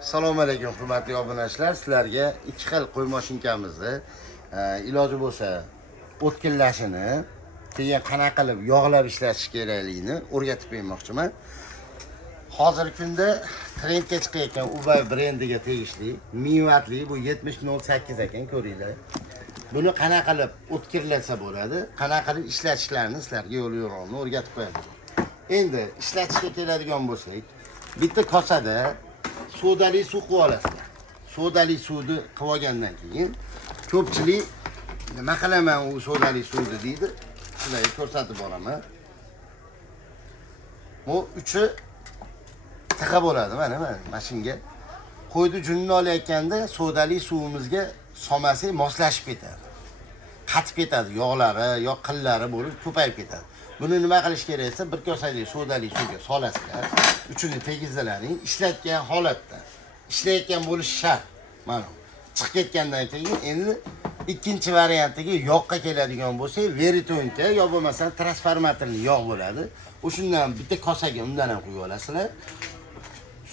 Assalomu alaykum hurmatli obunachilar. Sizlarga ikki xil qo'y mashinkamizni iloji bo'lsa o'tkirlashini, keyin qanaqa qilib yog'lab ishlatish kerakligini o'rgatib bermoqchiman. Hozirgi kunda trendga chiqayotgan Ubay brendiga tegishli Mivatli bu 7008 ekan, ko'ringlar. Buni qanaqa qilib o'tkirlasa bo'ladi, qanaqa qilib ishlatishlarini sizlarga yo'l yo'rg'onni o'rgatib qo'yaman. Endi ishlatishga keladigan bo'lsak, bitta kosada sodali suv qilib olasizlar. Sodali suvni qilib olgandan keyin ko'pchilik nima qilaman u sodali suvni deydi. Sizlarga ko'rsatib boraman. Bu uchi tiqa bo'ladi, mana mashinga. Qo'yni junini olayotganda sodali suvimizga solmasak moslashib ketadi. Qatib ketadi, yog'lari, yo qillari bo'lib ko'payib ketadi. Buni nima qilish kerak esa, bir kosadagi sodali suvga solasizlar. Uchini tegizlaring, ishlatgan holatda. Ishlayotgan bo'lishi shart. Mana chiqib ketgandan keyin endi ikkinchi variantiga yoqqa keladigan bo'lsa, veritonka yo bo'lmasa transformatorli yog' bo'ladi. O'shundan bitta kosaga undan ham quyib olasizlar.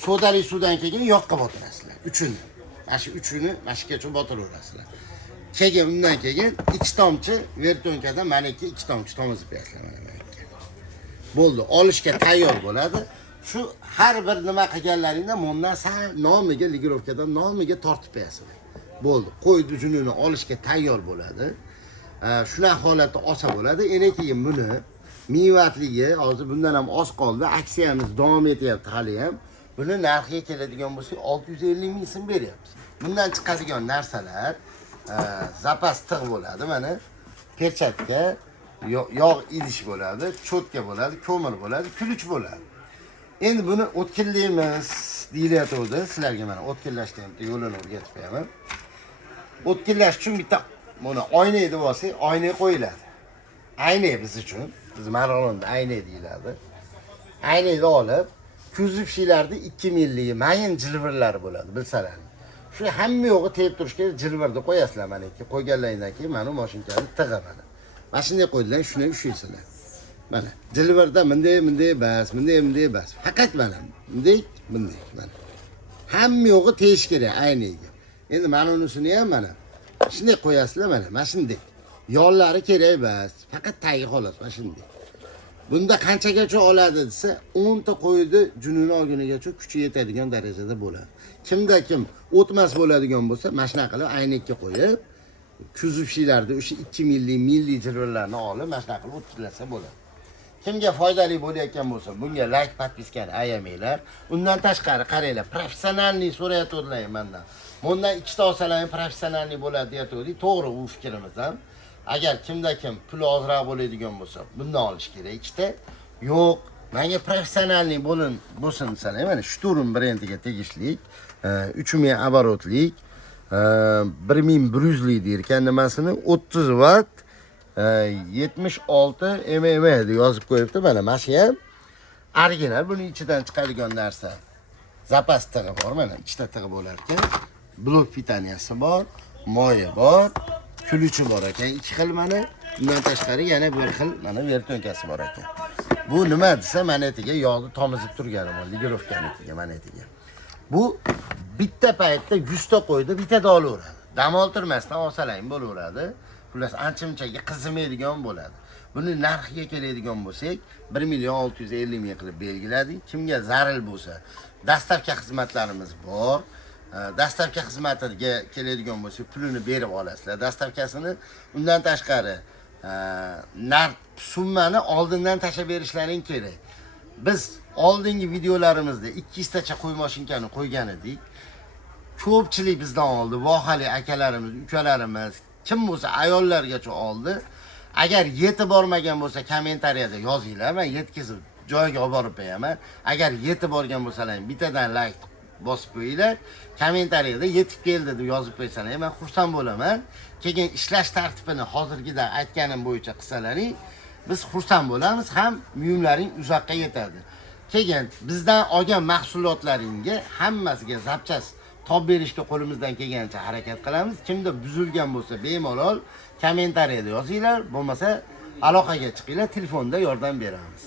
Sodali suvdan keyin yoqqa botirasizlar. Uchini. Mana shu uchini mashikacha botiraverasizlar. Keyin undan keyin 2 tomchi veritonkadan mana 2 tomchi tomizib berasizlar mana. Bo'ldi, olishga tayyor bo'ladi. Shu har bir nima qilganlaringda bundan nomiga ligirovkadan nomiga tortib qo'yasizlar. Bo'ldi, qo'y junini olishga tayyor bo'ladi. Shunaqa holatda olsa bo'ladi. Endi keyin buni Mivatligi hozir bundan ham oz qoldi. Aksiyamiz davom etyapti hali ham. Buni narxiga keladigan bo'lsak 650 ming so'm beryapmiz. Bundan chiqadigan narsalar zapas tig' bo'ladi, mana perchatka, yog' idish bo'ladi, cho'tka bo'ladi, ko'mir bo'ladi, kuluch bo'ladi. Endi buni o'tkirlaymiz deyilyapti. Sizlarga mana o'tkirlashni ham yo'lini o'rgatib beraman. O'tkirlash uchun bitta buni oyna deb olsak, oyna qo'yiladi. Ayna biz uchun, biz Marg'ilonda ayna deyiladi. Aynani olib, kuzib shiylarda 2 millik mayin jilvirlari bo'ladi, bilsalaring. Shu hamma yo'g'i tep turishga jilvirni qo'yasizlar mana ikki. Qo'yganlaringdan keyin mana mashinkani tig'i mana. Mana shunday qo'ydilar, shuni ushaysizlar. Mana jilvirda bunday bas, bunday bas. Faqat mana bunday mana. Hamma yo'g'i tegish kerak ayniga. Endi mana unisini ham mana shunday qo'yasizlar mana shunday. Yo'llari kerak bas. Faqat tagi xolos mana shunday. Bunda qanchagacha oladi desa, 10 ta qo'ydi junini olgunigacha kuchi yetadigan darajada bo'ladi. Kimda kim o'tmas bo'ladigan bo'lsa, mana shunaqa qilib aynakka qo'yib, kuzib shiylarda o'sha 2 millik jilvirlarni olib, mana shunaqa qilib o'tkirlasa bo'ladi. Kimga foydali bo'layotgan bo'lsa, bunga like, podpiskani ayamanglar. Undan tashqari qaranglar, professionalni so'rayotganlar mendan. Bundan ikkita olsalar professionalni bo'ladi deyatdi. To'g'ri, u fikrimiz ham. Agar kimda kim puli ozroq bo'ladigan bo'lsa, bundan olish kerak. Ikkita yo'q, menga professionalni bo'lsin desalar, mana Shturm brendiga tegishli 3000 оборотlik 1100lik deyirkan nimasini 30 watt 76 mm deb yozib qo'yibdi. Mana shu ham original. Buni ichidan chiqadigan narsa zapas tig'i bor, mana ikkita tig'i bo'lar ekan. Blok pitaniyasi bor, moya bor, kuluchi bor ekan, 2 xil mana. Bundan tashqari yana bir xil mana vertonkasi bor ekan. Bu nima desa, mana tiga yog'ni tomizib turgani bor, ligirovkanikiga mana tiga. Bu bitta paytda 100 ta qo'ydi, bittada olaveradi. Dam oltirmasdan olsalang bo'laveradi. Xullas ancha-munchaga qizimaydigan bo'ladi. Buni narxiga keladigan bo'lsak, 1 650 ming qilib belgiladik. Kimga zaril bo'lsa, dastavka xizmatlarimiz bor. Dastavka xizmatiga keladigan bo'lsa, pulini berib olasizlar. Dastavkasini undan tashqari summani oldindan tashab berishlaring kerak. Biz oldingi videolarimizda 200 tacha qo'y mashinkani qo'ygan edik. Ko'pchilik bizdan oldi, vohali akalarimiz, ukalarimiz, kim bo'lsa ayollargacha oldi. Agar yetib bormagan bo'lsa kommentariyada yozinglar, men yetkazib joyiga olib borib beraman. Agar yetib borgan bo'lsalar, bittadan like bosib qo'yinglar. Kommentariyada yetib keldi deb yozib qo'ysalar, men xursand bo'laman. Keyin ishlash tartibini hozirgida aytganim bo'yicha qilsalaring, biz xursand bo'lamiz, ham buyumlaring uzoqqa yetadi. Keyin bizdan olgan mahsulotlaringga hammasiga zapchas top berishga qo'limizdan kelgancha harakat qilamiz. Kimda buzilgan bo'lsa, bemalol kommentariyada yozinglar, bo'lmasa aloqaga chiqinglar, telefonda yordam beramiz.